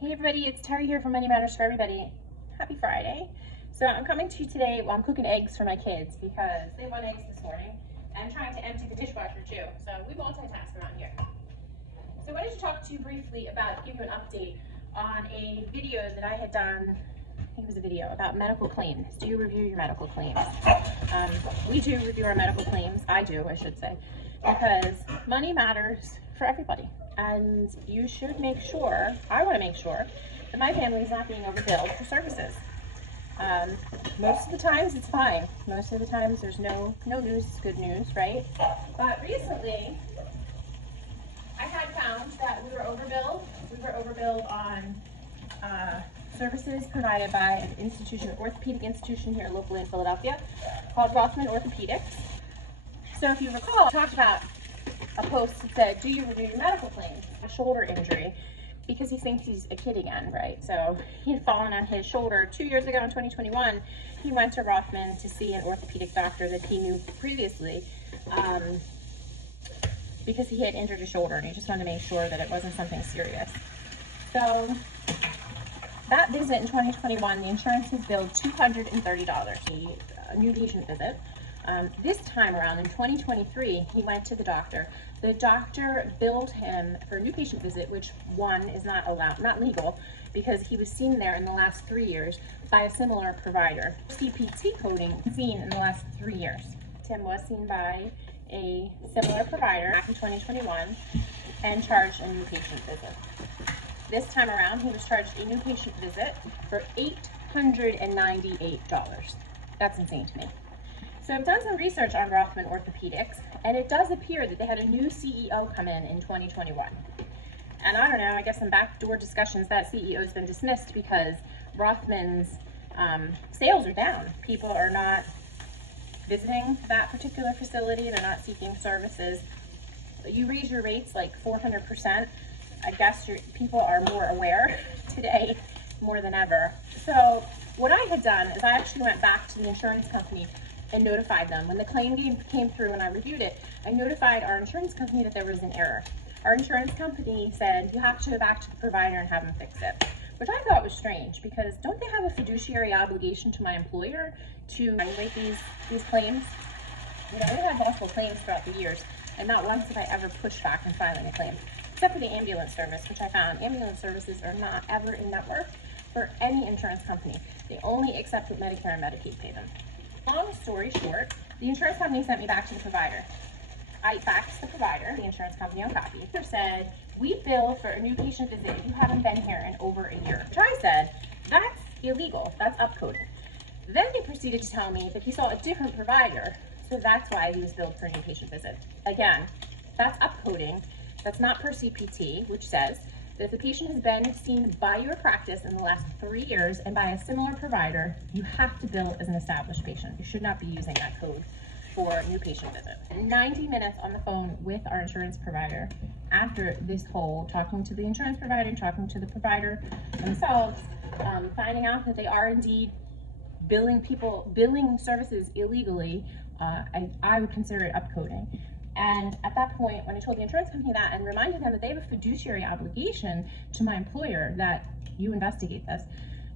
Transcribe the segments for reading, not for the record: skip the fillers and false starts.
Hey everybody, it's Terry here from Money Matters for Everybody. Happy Friday. So I'm coming to you today while I'm cooking eggs for my kids because they want eggs this morning and trying to empty the dishwasher too. So we multitask around here. So I wanted to talk to you briefly about, give you an update on a video that I had done. I think it was a video about medical claims. Do you review your medical claims? We do review our medical claims. I do, I should say, because money matters for everybody. And you should make sure, I want to make sure, that my family is not being overbilled for services. Most of the times it's fine. Most of the times there's no news is good news, right? But recently, I had found that we were overbilled. We were overbilled on services provided by an institution, orthopedic institution here locally in Philadelphia, called Rothman Orthopedics. So if you recall, I talked about a post that said, do you review your medical claims? A shoulder injury, because he thinks he's a kid again, right? So he had fallen on his shoulder 2 years ago in 2021. He went to Rothman to see an orthopedic doctor that he knew previously because he had injured his shoulder and he just wanted to make sure that it wasn't something serious. So that visit in 2021, the insurance was billed $230, a new patient visit. This time around in 2023, he went to the doctor. The doctor billed him for a new patient visit, which one is not legal, because he was seen there in the last 3 years by a similar provider. CPT coding seen in the last 3 years. Tim was seen by a similar provider back in 2021 and charged a new patient visit. This time around, he was charged a new patient visit for $898. That's insane to me. So I've done some research on Rothman Orthopedics, and it does appear that they had a new CEO come in 2021. And I don't know, I guess in backdoor discussions that CEO has been dismissed because Rothman's sales are down. People are not visiting that particular facility. They're not seeking services. You raise your rates like 400%. I guess people are more aware today more than ever. So what I had done is I actually went back to the insurance company and notified them. When the claim came through and I reviewed it, I notified our insurance company that there was an error. Our insurance company said, you have to go back to the provider and have them fix it, which I thought was strange because don't they have a fiduciary obligation to my employer to evaluate these claims? You know, we've had multiple claims throughout the years, and not once have I ever pushed back in filing a claim, except for the ambulance service, which I found ambulance services are not ever in network for any insurance company. They only accept what Medicare and Medicaid pay them. Long story short, the insurance company sent me back to the provider. I faxed the provider, the insurance company on copy. They said, we bill for a new patient visit if you haven't been here in over a year. Which I said, that's illegal, that's upcoding. Then they proceeded to tell me that he saw a different provider, so that's why he was billed for a new patient visit. Again, that's upcoding. That's not per CPT, which says that if the patient has been seen by your practice in the last 3 years and by a similar provider, you have to bill as an established patient. You should not be using that code for a new patient visit. 90 minutes on the phone with our insurance provider after this whole talking to the insurance provider, talking to the provider themselves, finding out that they are indeed billing services illegally. I would consider it upcoding. And at that point, when I told the insurance company that and reminded them that they have a fiduciary obligation to my employer that you investigate this,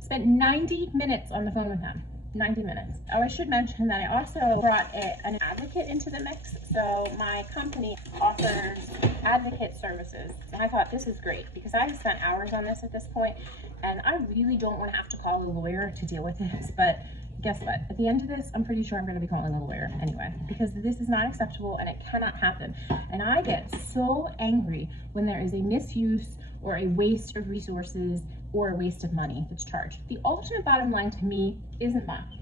spent 90 minutes on the phone with them. 90 minutes. Oh, I should mention that I also brought an advocate into the mix. So my company offers advocate services. And I thought this is great because I've spent hours on this at this point, and I really don't want to have to call a lawyer to deal with this, but guess what? At the end of this, I'm pretty sure I'm going to be calling a lawyer anyway, because this is not acceptable and it cannot happen. And I get so angry when there is a misuse or a waste of resources or a waste of money that's charged. The ultimate bottom line to me isn't much.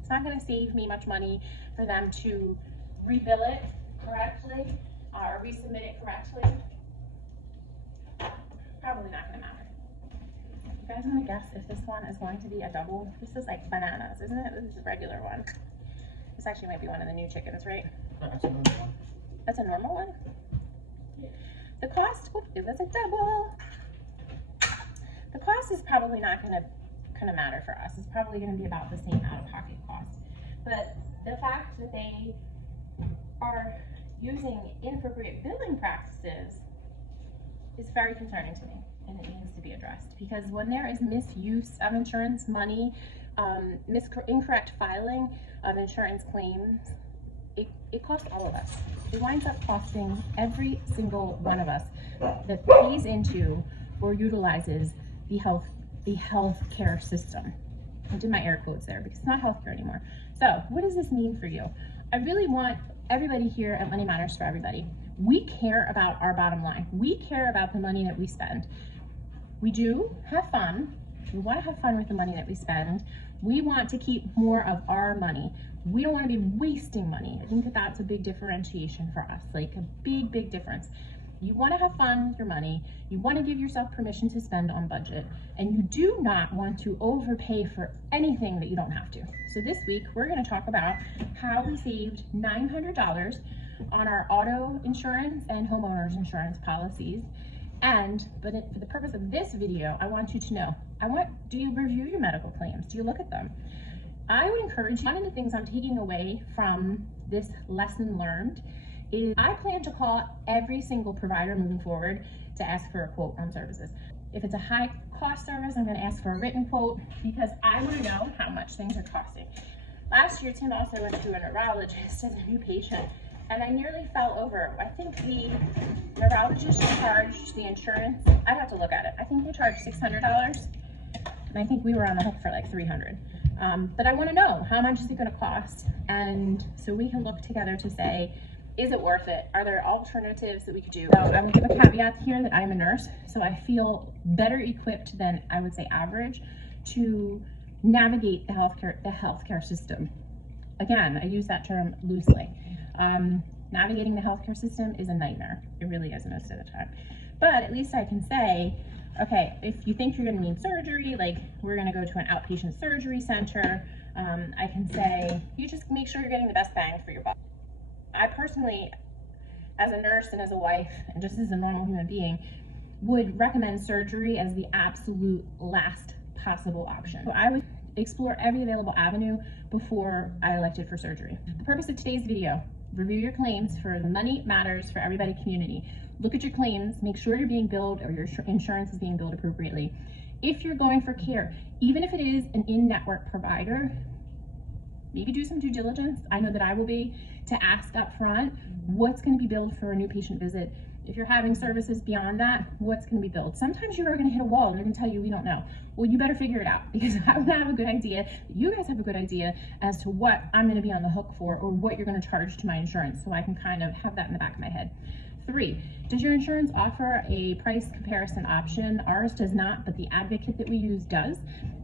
It's not going to save me much money for them to rebill it correctly or resubmit it correctly. Probably not going to matter. You guys want to guess if this one is going to be a double? This is like bananas, isn't it? This is a regular one. This actually might be one of the new chickens, right? That's a normal one. That's a normal one? Yeah. The cost, it was a double. The cost is probably not going to matter for us. It's probably going to be about the same out-of-pocket cost. But the fact that they are using inappropriate billing practices is very concerning to me. and it needs to be addressed, because when there is misuse of insurance money, incorrect filing of insurance claims, it costs all of us. It winds up costing every single one of us that pays into or utilizes the healthcare system. I did my air quotes there because it's not healthcare anymore. So what does this mean for you? I really want everybody here at Money Matters for Everybody. We care about our bottom line. We care about the money that we spend. We do have fun. We want to have fun with the money that we spend. We want to keep more of our money. We don't want to be wasting money. I think that that's a big differentiation for us, like a big, big difference. You want to have fun with your money. You want to give yourself permission to spend on budget, and you do not want to overpay for anything that you don't have to. So this week, we're going to talk about how we saved $900 on our auto insurance and homeowners insurance policies. But for the purpose of this video, I want you to know, do you review your medical claims? Do you look at them? I would encourage you, one of the things I'm taking away from this lesson learned is I plan to call every single provider moving forward to ask for a quote on services. If it's a high cost service, I'm going to ask for a written quote because I want to know how much things are costing. Last year, Tim also went to a neurologist as a new patient, and I nearly fell over. I think the neurologist charged the insurance, I'd have to look at it. I think they charged $600, and I think we were on the hook for like $300. But I want to know, how much is it going to cost? And so we can look together to say, is it worth it? Are there alternatives that we could do? So I will give a caveat here that I'm a nurse, so I feel better equipped than I would say average to navigate the healthcare system. Again, I use that term loosely. Navigating the healthcare system is a nightmare. It really is most of the time. But at least I can say, okay, if you think you're going to need surgery, like we're going to go to an outpatient surgery center, I can say, you just make sure you're getting the best bang for your buck. I personally, as a nurse and as a wife, and just as a normal human being, would recommend surgery as the absolute last possible option. So I would explore every available avenue before I elected for surgery. The purpose of today's video, review your claims for the Money Matters for Everybody community. Look at your claims, make sure you're being billed or your insurance is being billed appropriately. If you're going for care, even if it is an in-network provider, maybe do some due diligence. I know that I will be, to ask up front what's going to be billed for a new patient visit. If you're having services beyond that, what's going to be billed? Sometimes you are going to hit a wall and they're going to tell you, we don't know. Well, you better figure it out, because I want to have a good idea. You guys have a good idea as to what I'm going to be on the hook for or what you're going to charge to my insurance, so I can kind of have that in the back of my head. 3, does your insurance offer a price comparison option? Ours does not, but the advocate that we use does.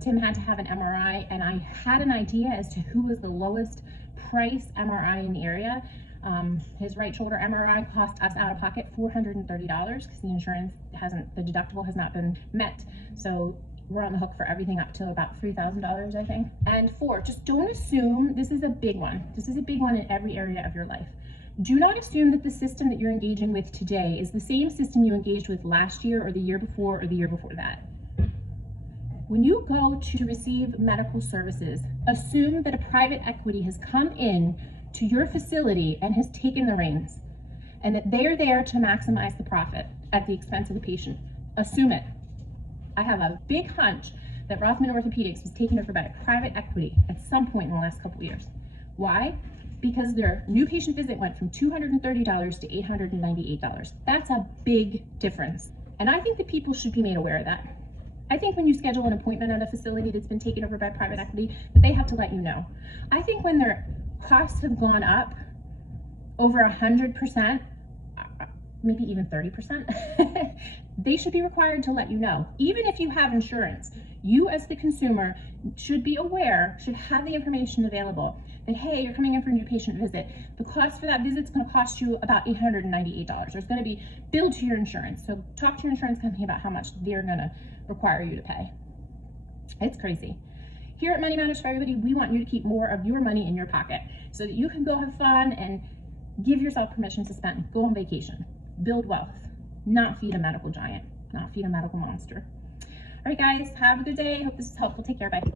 Tim had to have an MRI, and I had an idea as to who was the lowest price MRI in the area. His right shoulder MRI cost us out of pocket $430 because the insurance the deductible has not been met. So we're on the hook for everything up to about $3,000, I think. And 4, just don't assume, this is a big one. This is a big one in every area of your life. Do not assume that the system that you're engaging with today is the same system you engaged with last year or the year before or the year before that. When you go to receive medical services, assume that a private equity has come in to your facility and has taken the reins, and that they are there to maximize the profit at the expense of the patient. Assume it. I have a big hunch that Rothman Orthopedics was taken over by a private equity at some point in the last couple of years. Why? Because their new patient visit went from $230 to $898. That's a big difference. And I think that people should be made aware of that. I think when you schedule an appointment at a facility that's been taken over by private equity, that they have to let you know. I think when their costs have gone up over 100%, maybe even 30%, they should be required to let you know. Even if you have insurance, you as the consumer should be aware, should have the information available that, hey, you're coming in for a new patient visit. The cost for that visit is going to cost you about $898. It's going to be billed to your insurance. So talk to your insurance company about how much they're going to require you to pay. It's crazy. Here at Money Matters for Everybody, we want you to keep more of your money in your pocket so that you can go have fun and give yourself permission to spend. Go on vacation, build wealth, not feed a medical giant, not feed a medical monster. All right, guys, have a good day. Hope this is helpful. Take care. Bye.